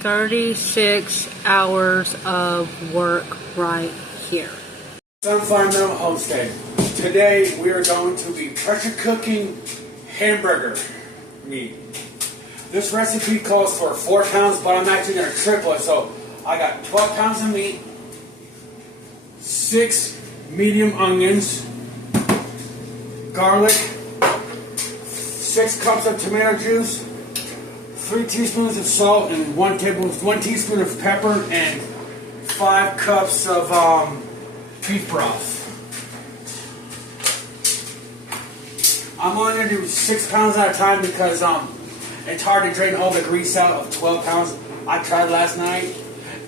36 hours of work right here. Sunflower Mill Homestead. Today we are going to be pressure cooking hamburger meat. This recipe calls for 4 pounds, but I'm actually going to triple it. So I got 12 pounds of meat, 6 medium onions, garlic, 6 cups of tomato juice, 3 teaspoons of salt, and 1 teaspoon of pepper, and 5 cups of beef broth. I'm only going to do 6 pounds at a time because it's hard to drain all the grease out of 12 pounds. I tried last night.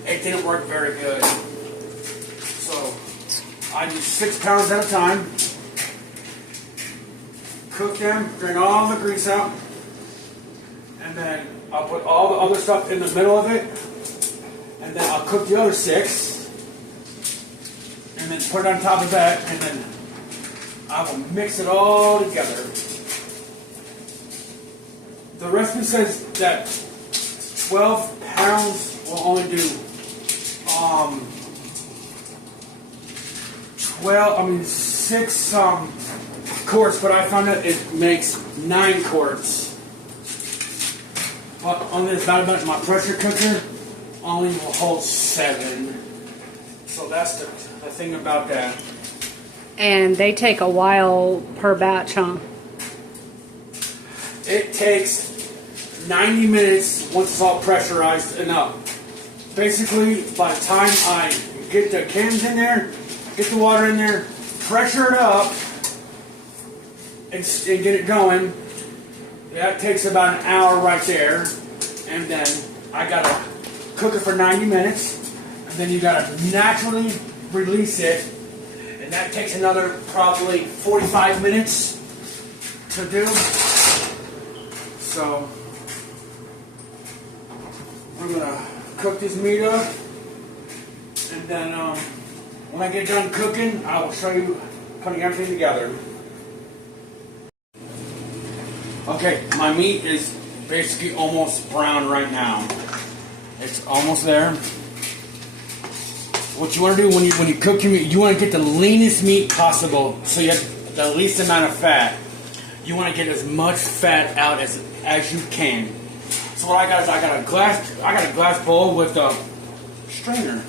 It didn't work very good. So I do 6 pounds at a time. Cook them, drain all the grease out, and then I'll put all the other stuff in the middle of it, and then I'll cook the other 6, and then put it on top of that, and then I will mix it all together. The recipe says that 12 pounds will only do 6 quarts, but I found that it makes 9 quarts. But on this, not much. My pressure cooker only will hold 7. So that's the thing about that. And they take a while per batch, huh? It takes 90 minutes once it's all pressurized and up. Basically, by the time I get the cans in there, get the water in there, pressure it up, and get it going, that takes about an hour right there. And then I gotta cook it for 90 minutes, and then you gotta naturally release it, and that takes another probably 45 minutes to do. So we're gonna cook this meat up, and then when I get done cooking, I will show you putting everything together. Okay, my meat is basically almost brown right now. It's almost there. What you want to do when you cook your meat, you want to get the leanest meat possible, so you have the least amount of fat. You want to get as much fat out as you can. So what I got is I got a glass bowl with a strainer.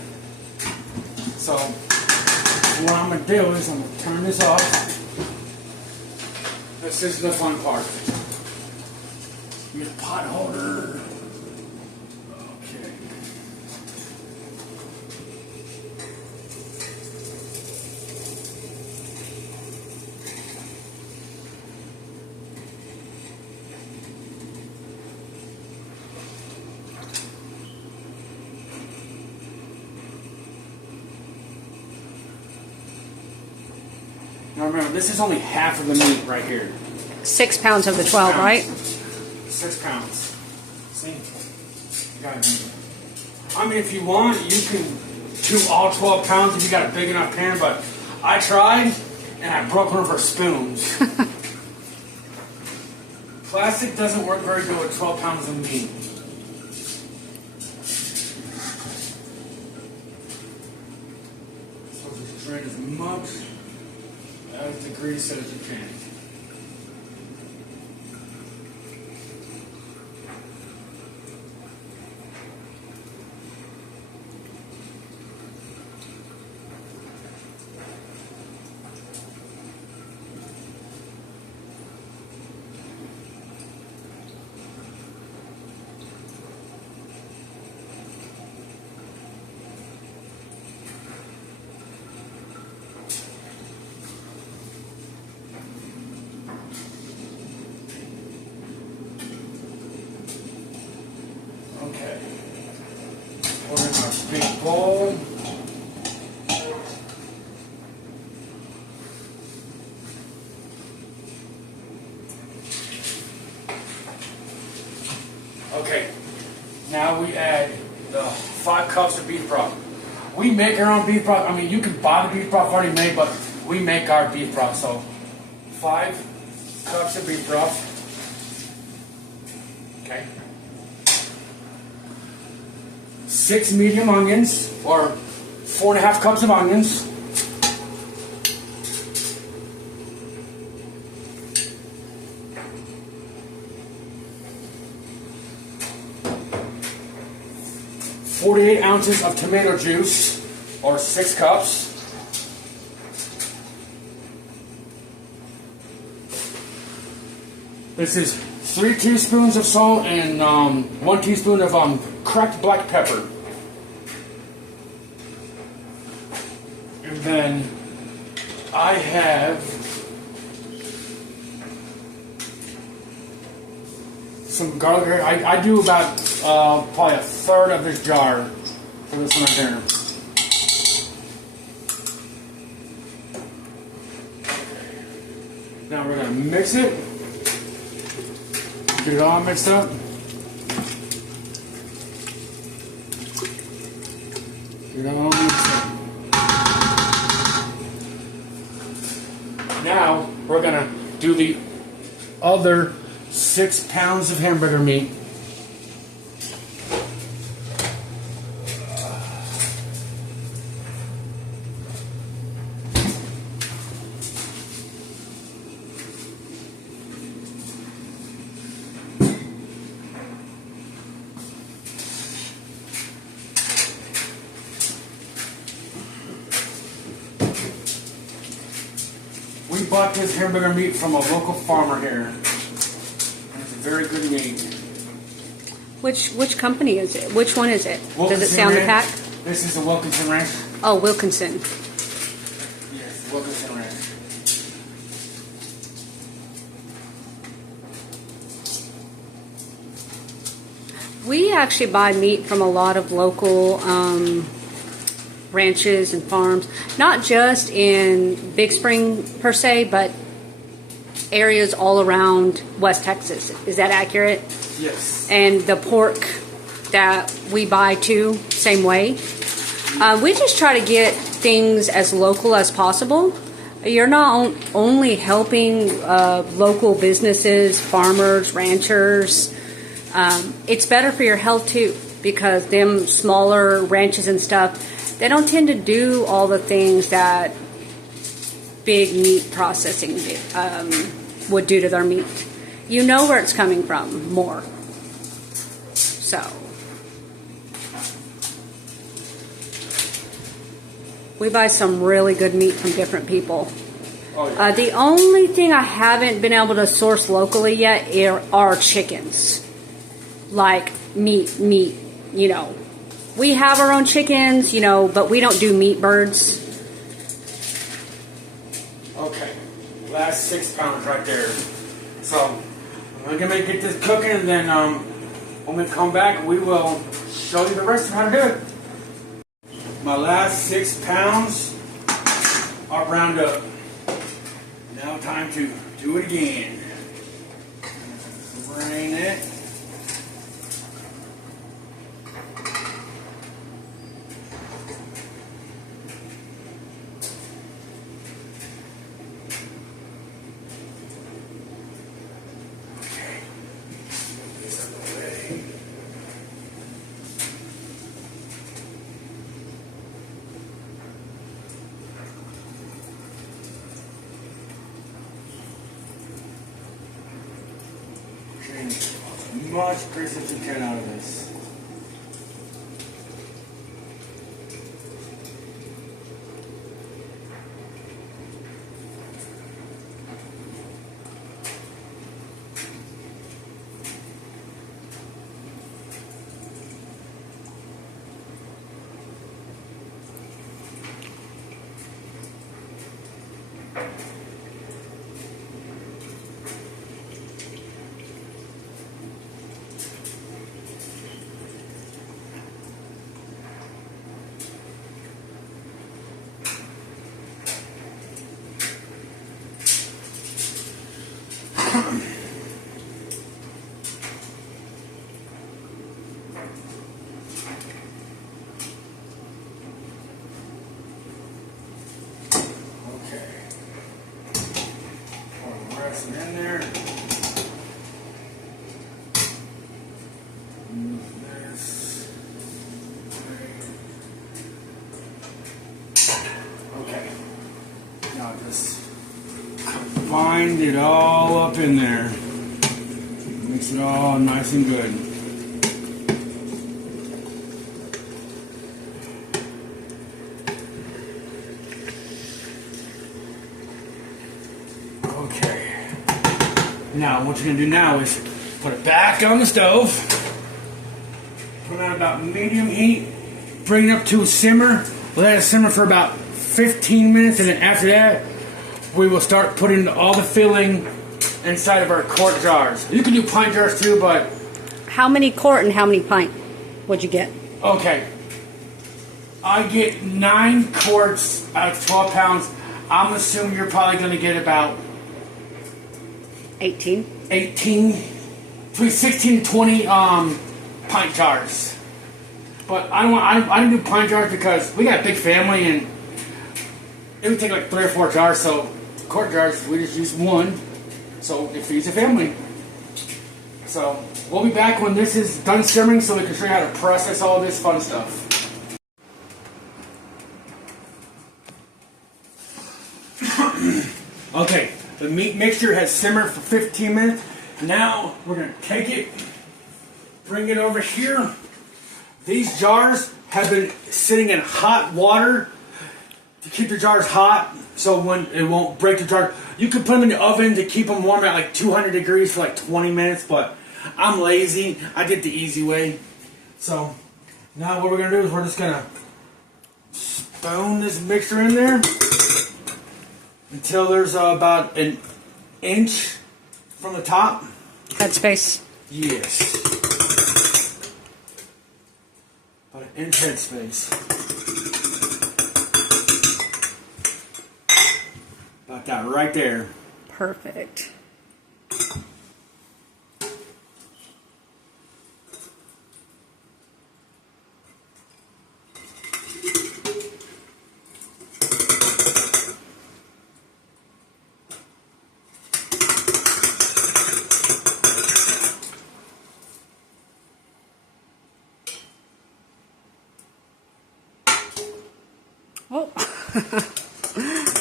So what I'm gonna do is I'm gonna turn this off. This is the fun part. Get a pot holder. Okay. Now remember, this is only half of the meat right here. 6 pounds of the 12, right? 6 pounds. See? You gotta do it. I mean, if you want, you can do all 12 pounds if you got a big enough pan, but I tried, and I broke one of her spoons. Plastic doesn't work very good with 12 pounds of meat. So just drain as much as the grease as you can. Okay. Pour in our big bowl. Okay. Now we add the 5 cups of beef broth. We make our own beef broth. I mean, you can buy the beef broth already made, but we make our beef broth. So 5 cups of beef broth. Okay. 6 medium onions, or 4.5 cups of onions. .48 ounces of tomato juice, or 6 cups. This is 3 teaspoons of salt and 1 teaspoon of cracked black pepper. And then I have some garlic. I do about probably a third of this jar for this one right there. Now we're going to mix it. Get it all mixed up. Get it all mixed up. Now we're going to do the other 6 pounds of hamburger meat. We bought this hamburger meat from a local farmer here. It's a very good meat. Which company is it? Which one is it? Wilkinson Does it say on the pack? This is the Wilkinson Ranch. Oh, Wilkinson. Yes, Wilkinson Ranch. We actually buy meat from a lot of local ranches and farms, not just in Big Spring per se, but areas all around West Texas. Is that accurate? Yes. And the pork that we buy too, same way. We just try to get things as local as possible. You're not only helping local businesses, farmers, ranchers. It's better for your health too, because them smaller ranches and stuff, they don't tend to do all the things that big meat processing would do to their meat. You know where it's coming from more. So we buy some really good meat from different people. Oh, yeah. The only thing I haven't been able to source locally yet are chickens. Like meat, you know. We have our own chickens, you know, but we don't do meat birds. Okay, last 6 pounds right there. So, we're going to get this cooking, and then when we come back, we will show you the rest of how to do it. My last 6 pounds are browned up. Now time to do it again. Drain it. As much grease as you can out of this. In there. Move this. Okay. Now just bind it all up in there. Mix it all nice and good. Okay. Now what you're going to do now is put it back on the stove. Put it on about medium heat. Bring it up to a simmer. Let it simmer for about 15 minutes, and then after that, we will start putting all the filling inside of our quart jars. You can do pint jars too, but... How many quart and how many pint would you get? Okay. I get 9 quarts out of 12 pounds. I'm assuming you're probably going to get about... 18. Between 16 to 20 pint jars. But I don't do pint jars because we got a big family and it would take like 3 or 4 jars. So quart jars, we just use one. So it feeds the family. So we'll be back when this is done simmering so we can show you how to process all this fun stuff. Okay, the meat mixture has simmered for 15 minutes. Now we're going to take it, bring it over here. These jars have been sitting in hot water to keep the jars hot so when it won't break the jar. You could put them in the oven to keep them warm at like 200 degrees for like 20 minutes, but I'm lazy. I did the easy way. So now what we're going to do is we're just going to spoon this mixture in there until there's about an inch from the top. Headspace. Yes. About an inch headspace. About that right there. Perfect. Oh.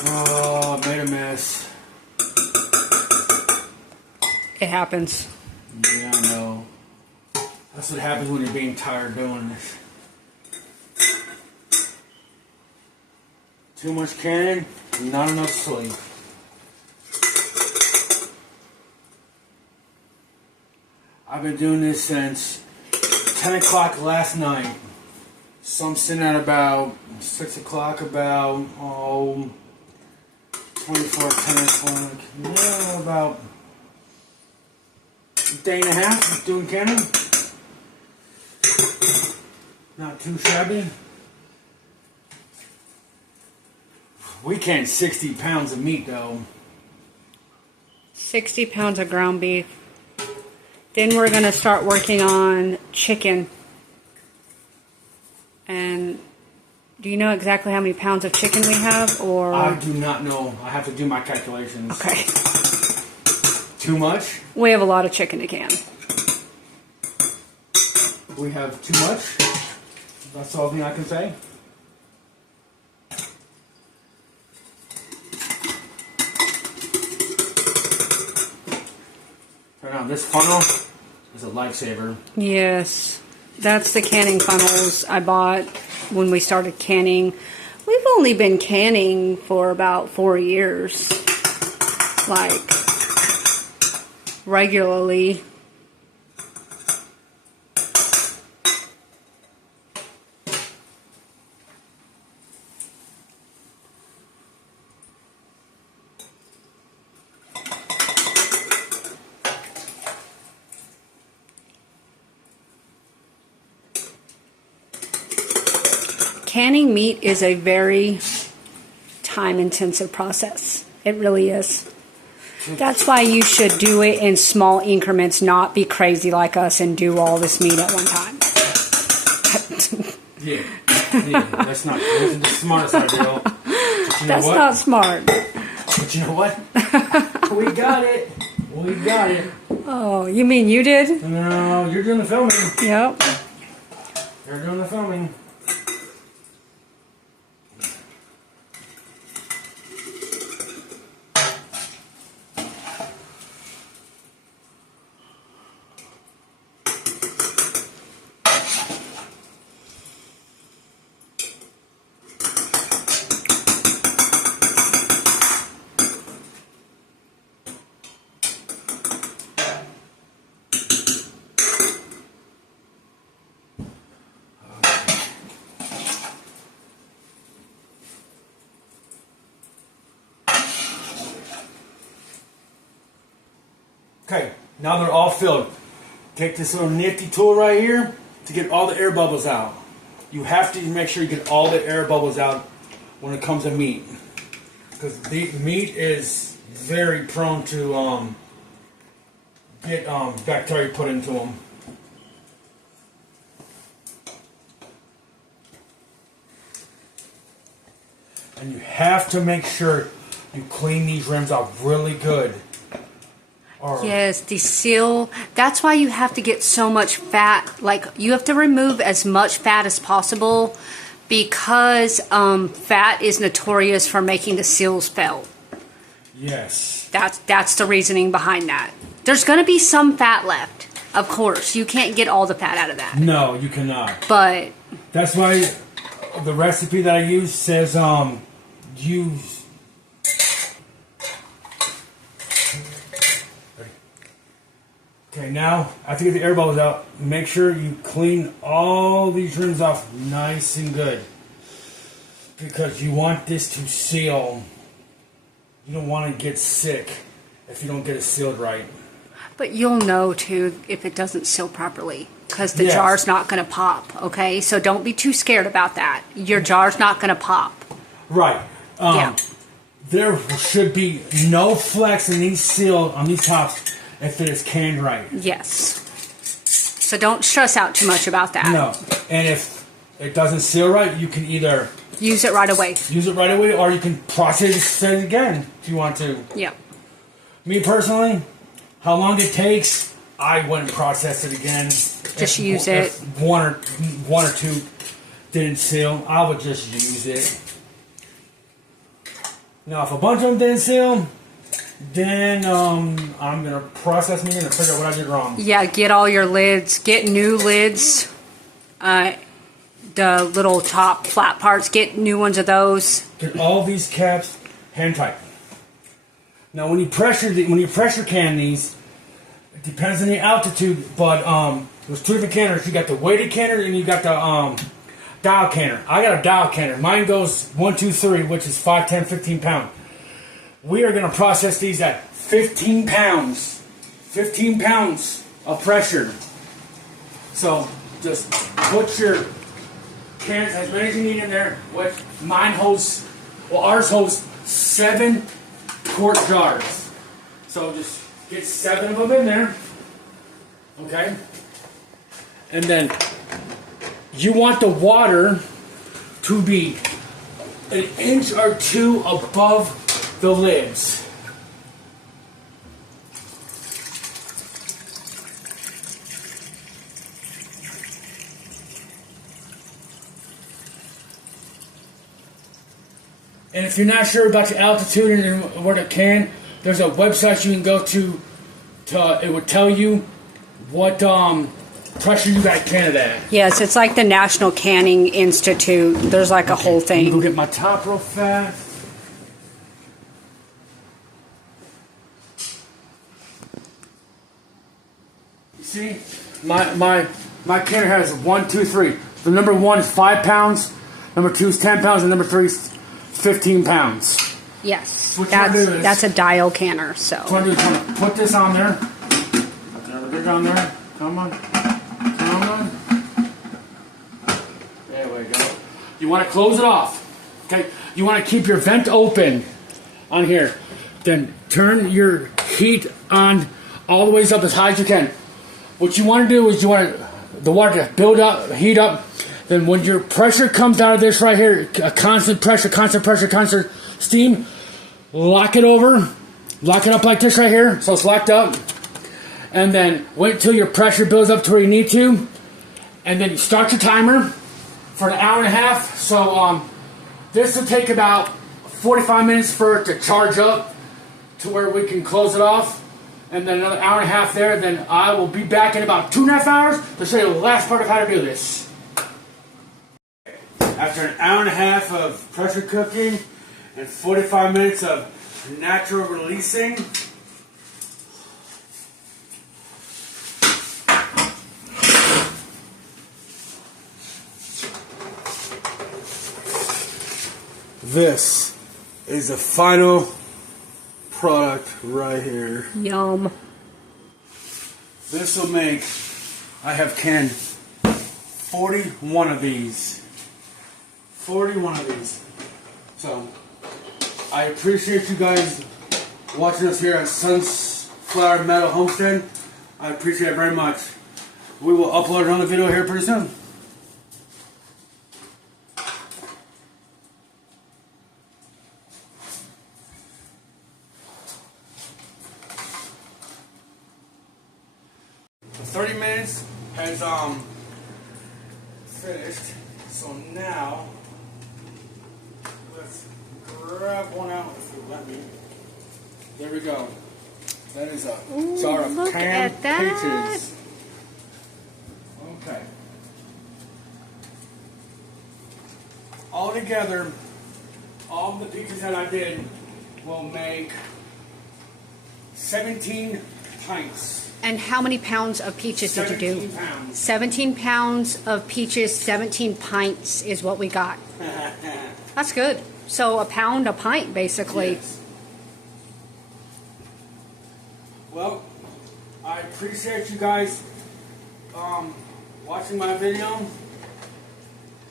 Oh, made a mess. It happens. Yeah, I know. That's what happens when you're being tired doing this. Too much canning, not enough sleep. I've been doing this since 10 o'clock last night. So I'm sitting at about 6 o'clock, about 24, 10 o'clock. Yeah, about a day and a half doing canning. Not too shabby. We canned 60 pounds of meat though. 60 pounds of ground beef. Then we're going to start working on chicken. And do you know exactly how many pounds of chicken we have? Or I do not know. I have to do my calculations. Okay. Too much? We have a lot of chicken to can. We have too much? That's all I can say. Right now, this funnel is a lifesaver. Yes. That's the canning funnels I bought when we started canning. We've only been canning for about 4 years. Like, regularly. Canning meat is a very time-intensive process. It really is. That's why you should do it in small increments, not be crazy like us and do all this meat at one time. Yeah, that's not the smartest idea. That's not smart. But you know what? We got it. We got it. Oh, you mean you did? No, you're doing the filming. Yep. You're doing the filming. Okay, now they're all filled. Take this little nifty tool right here to get all the air bubbles out. You have to make sure you get all the air bubbles out when it comes to meat, because the meat is very prone to get bacteria put into them. And you have to make sure you clean these rims off really good. Yes, the seal. That's why you have to get so much fat. Like, you have to remove as much fat as possible, because fat is notorious for making the seals fail. Yes. That's the reasoning behind that. There's going to be some fat left. Of course, you can't get all the fat out of that. No, you cannot. But that's why the recipe that I use says use. Okay, now after you get the air bubbles out, make sure you clean all these rims off nice and good, because you want this to seal. You don't want to get sick if you don't get it sealed right. But you'll know too if it doesn't seal properly, because the jar's not going to pop. Okay, so don't be too scared about that. Your jar's not going to pop. Right. Yeah. There should be no flex in these seals on these tops if it is canned right. Yes. So don't stress out too much about that. No. And if it doesn't seal right, you can either use it right away. Use it right away, or you can process it again if you want to. Yeah. Me personally, how long it takes, I wouldn't process it again. Just use it. If one or two didn't seal, I would just use it. Now, if a bunch of them didn't seal, then I'm going to process me and figure out what I did wrong. Yeah, get all your lids. Get new lids. The little top flat parts, get new ones of those. Get all these caps hand tight. Now, when you pressure can these, it depends on the altitude, but there's two different canners. You got the weighted canner and you got the dial canner. I got a dial canner. Mine goes 1, 2, 3, which is 5, 10, 15 pounds. We are going to process these at 15 pounds. 15 pounds of pressure. So just put your cans, as many as you need in there. Which ours holds 7 quart jars. So just get 7 of them in there. Okay? And then you want the water to be an inch or two above the lids. And if you're not sure about the altitude and where the can, there's a website you can go to it would tell you what pressure you got canned at. Yes, it's like the National Canning Institute. There's like a whole thing. Let me go get my top real fast. You see, my canner has 1, 2, 3. The number 1 is 5 pounds. Number 2 is 10 pounds, and number 3 is 15 pounds. Yes, that's a dial canner. So what I'm going to do is put this on there. Get it on there. Come on. Come on. There we go. You want to close it off. Okay. You want to keep your vent open on here. Then turn your heat on all the way up as high as you can. What you want to do is you want the water to build up, heat up. Then when your pressure comes out of this right here, a constant pressure, constant steam, lock it over. Lock it up like this right here, so it's locked up. And then wait till your pressure builds up to where you need to. And then you start your timer for an hour and a half. So this will take about 45 minutes for it to charge up to where we can close it off. And then another hour and a half there. Then I will be back in about 2.5 hours to show you the last part of how to do this. After an hour and a half of pressure cooking and 45 minutes of natural releasing, this is the final product right here. Yum. This will make, I have canned 41 of these. 41 of these. So, I appreciate you guys watching us here at Sunflower Meadow Homestead. I appreciate it very much. We will upload another video here pretty soon. The 30 minutes has finished. So now let's grab one out if you let me. There we go. That is a jar of canned peaches. Okay. All together, all the peaches that I did will make 17 pints. And how many pounds of peaches did you do? 17 pounds. 17 pounds of peaches, 17 pints is what we got. That's good. So a pound a pint, basically. Yes. Well, I appreciate you guys watching my video.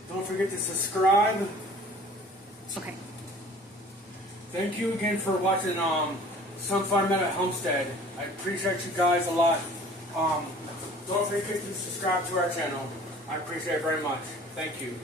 Don't forget to subscribe. Okay. Thank you again for watching Sunflower Meadow Homestead. I appreciate you guys a lot. Don't forget to subscribe to our channel. I appreciate it very much. Thank you.